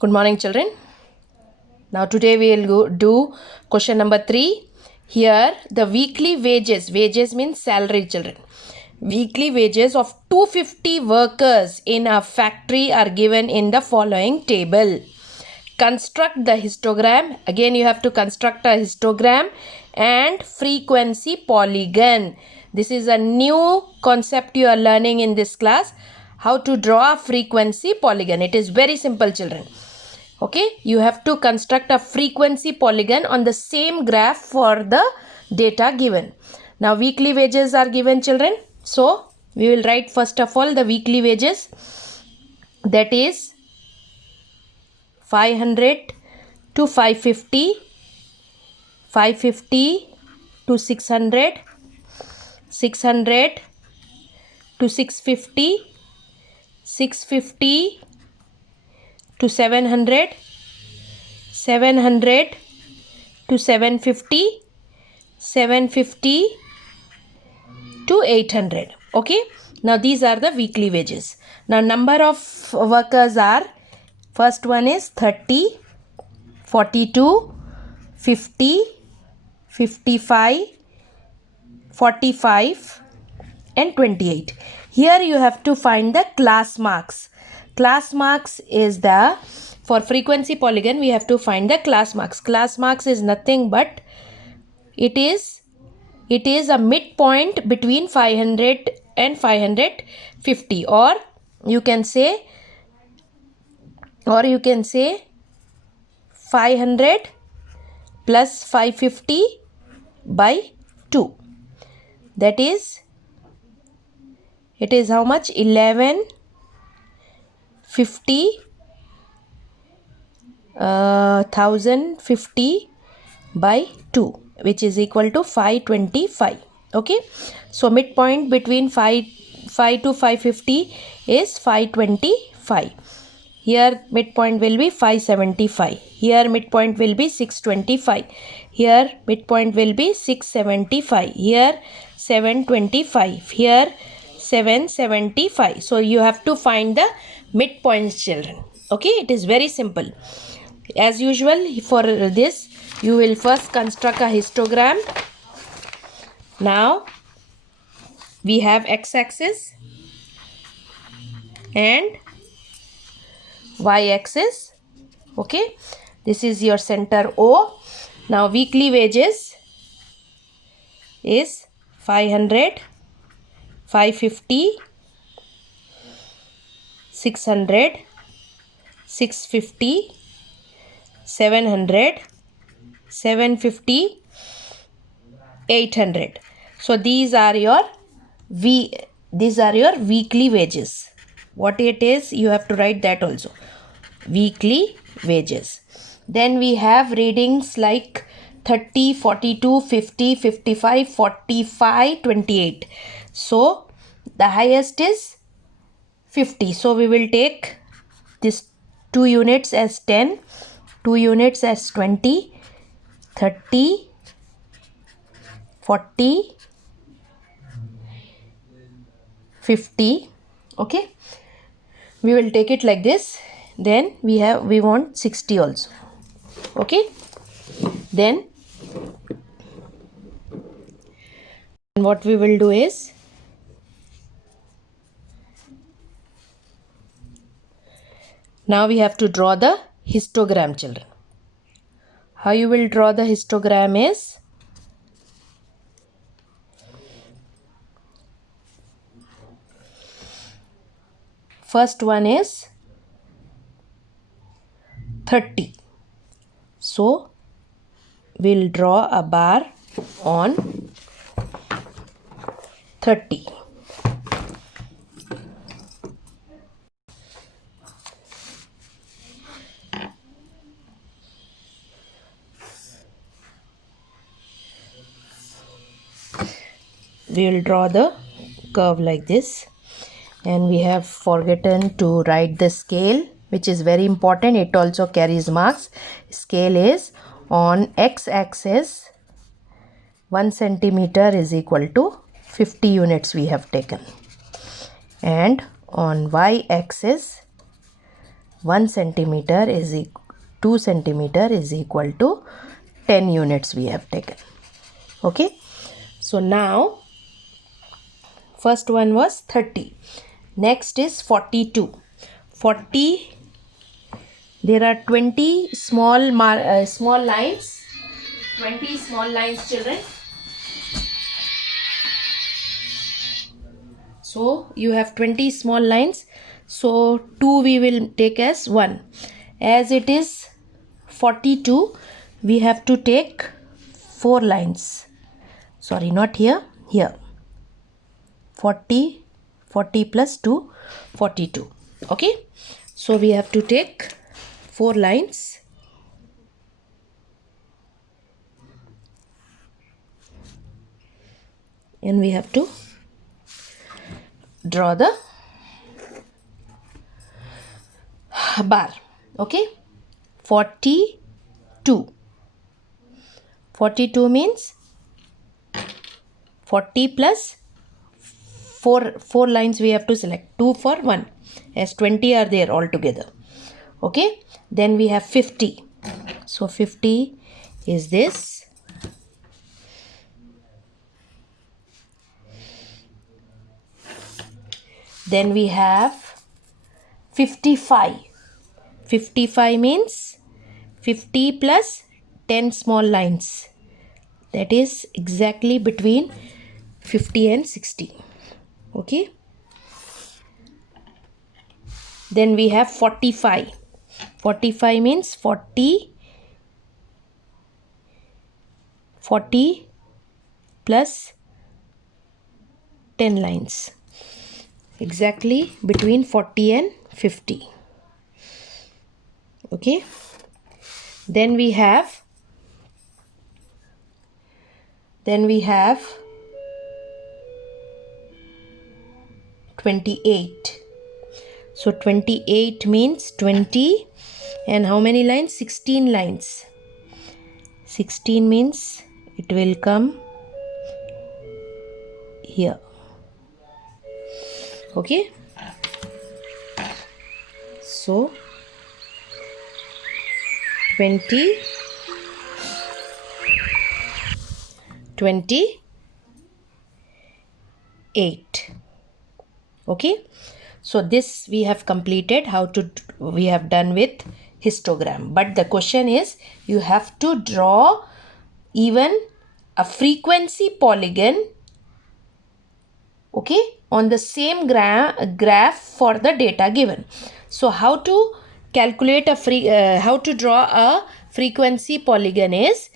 Good morning, children. Now today we will do question number 3. Here the weekly wages means salary, children. Weekly wages of 250 workers in a factory are given in the following table. Construct the histogram. Again you have to construct a histogram and frequency polygon. This is a new concept you are learning in this class. How to draw a frequency polygon. It is very simple, children. Okay, you have to construct a frequency polygon on the same graph for the data given. Now weekly wages are given, children. So we will write first of all the weekly wages, that is 500 to 550, 550 to 600, 600 to 650, 650 to 700, 700 to 750, 750 to 800. Okay, now these are the weekly wages. Now number of workers are, first one is 30, 42, 50, 55, 45 and 28. Here you have to find the class marks. Class marks is the, for frequency polygon we have to find the class marks. Class marks is nothing but it is a midpoint between 500 and 550, or you can say 500 plus 550 by 2. That is, it is how much? 1050 by 2, which is equal to 525. Okay, so midpoint between 5 to 550 is 525. Here midpoint will be 575. Here midpoint will be 625. Here midpoint will be 675. Here 725. Here 775. So you have to find the midpoints, children. Okay, it is very simple. As usual, for this you will first construct a histogram. Now we have x-axis and y-axis. Okay, this is your center O. Now weekly wages is 500, 550, 600, 650, 700, 750, 800. So these are your weekly wages. What it is, you have to write that also. Weekly wages. Then we have readings like 30, 42, 50, 55, 45, 28. So the highest is 50. So we will take this 2 units as 10, 2 units as 20, 30, 40, 50. Okay, we will take it like this. Then we want 60 also. Okay, then what we will do is, now we have to draw the histogram, children. How you will draw the histogram is, first one is 30. So we'll draw a bar on 30. We will draw the curve like this, and we have forgotten to write the scale, which is very important. It also carries marks. Scale is on x-axis 1 centimeter is equal to 50 units we have taken, and on y-axis 1 centimeter is 2 centimeter is equal to 10 units we have taken. Okay, so now first one was 30. Next is 42. 40, there are 20 small lines. 20 small lines, children. So you have 20 small lines. So 2 we will take as 1. As it is 42, we have to take 4 lines. Sorry, not here, here. 40 plus 2, 42. Okay, so we have to take 4 lines. And we have to draw the bar. Okay, 42. 42 means 40 plus 4 lines we have to select. 2 for 1, as 20 are there altogether. Okay, then we have 50. So 50 is this. Then we have 55. 55 means 50 plus 10 small lines. That is exactly between 50 and 60. Okay. Then we have 45. 45 means 40 plus 10 lines. Exactly between 40 and 50. Okay. Then we have 28. So 28 means 20 and how many lines? 16 lines. 16 means it will come here. Okay, so 28. Okay, so this we have completed. We have done with histogram, but the question is you have to draw even a frequency polygon, okay, on the same graph for the data given. So how to calculate how to draw a frequency polygon is,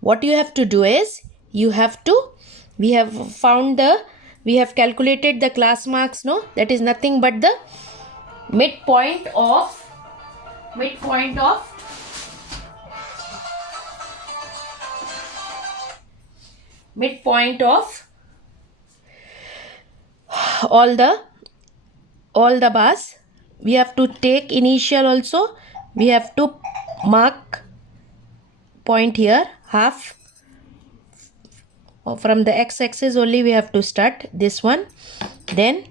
what you have to do is we have calculated the class marks, no, that is nothing but the midpoint of all the bars. We have to take initial also. We have to mark point here, half from the x-axis only. We have to start this one, then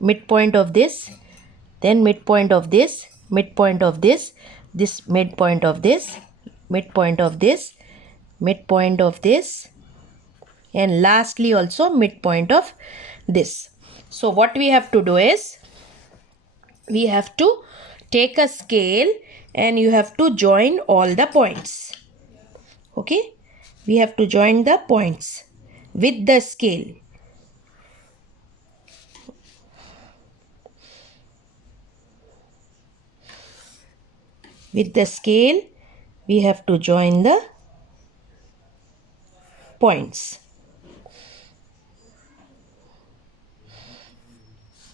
midpoint of this, then midpoint of this, midpoint of this, this midpoint of this, midpoint of this, midpoint of this, and lastly also midpoint of this. So what we have to do is we have to take a scale and you have to join all the points. Okay, we have to join the points with the scale. With the scale we have to join the points.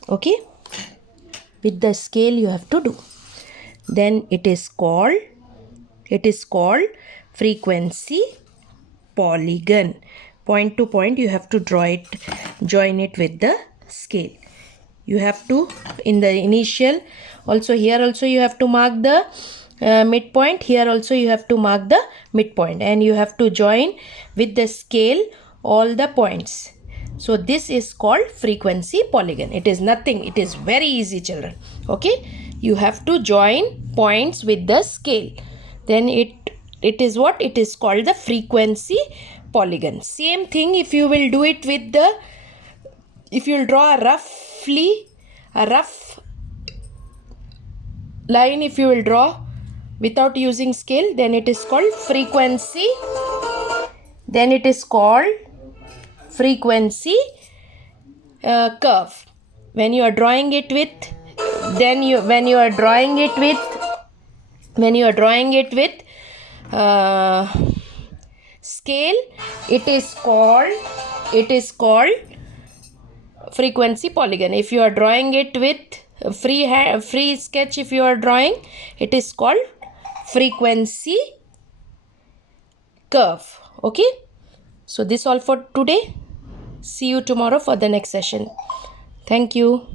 Okay, with the scale you have to do. Then it is called frequency polygon. Point to point you have to join it with the scale. You have to, in the initial also, here also you have to mark the midpoint, here also you have to mark the midpoint, and you have to join with the scale all the points. So this is called frequency polygon. It is nothing, it is very easy, children. Okay, you have to join points with the scale. Then it is what? It is called the frequency polygon. Same thing if you will do it with the, if you will draw a rough line, if you will draw without using scale, then it is called frequency. Then it is called frequency curve. When you are drawing it with, when you are drawing it with scale, it is called frequency polygon. If you are drawing it with free sketch, if you are drawing, it is called frequency curve. Okay, so this all for today. See you tomorrow for the next session. Thank you.